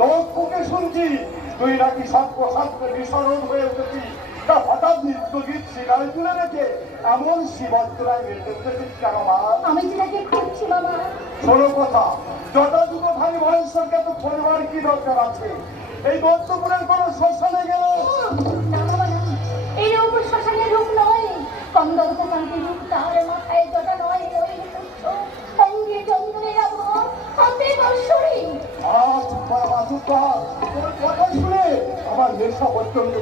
লোককে শুনছি তুই নাকি ছাত্র বিস্মরণ হয়ে উঠেছি, তা হঠাৎ নৃত্য গীত শিলায় তুলে রেখে এমন শিবত্রায় বেঁচে উঠেছিস কেন মা? আমি যেটাকে খুঁজছি বাবা। শোনো কথা, যথাযথ ভাই মহেশ্বরকে তো পরিবার কি দরকার আছে? এই দত্তপুরের কোন শ্মশানে গেলে না বাবা না, এই রূপ শ্মশানের রূপ নয়, কন্দর্পকান্তি রূপ, তার মাথায় জটা নয়, ওই অঙ্গে চন্দনের আবহ, হাতে বাঁশরি। কথা শুনে আমার নেশা অত্যন্ত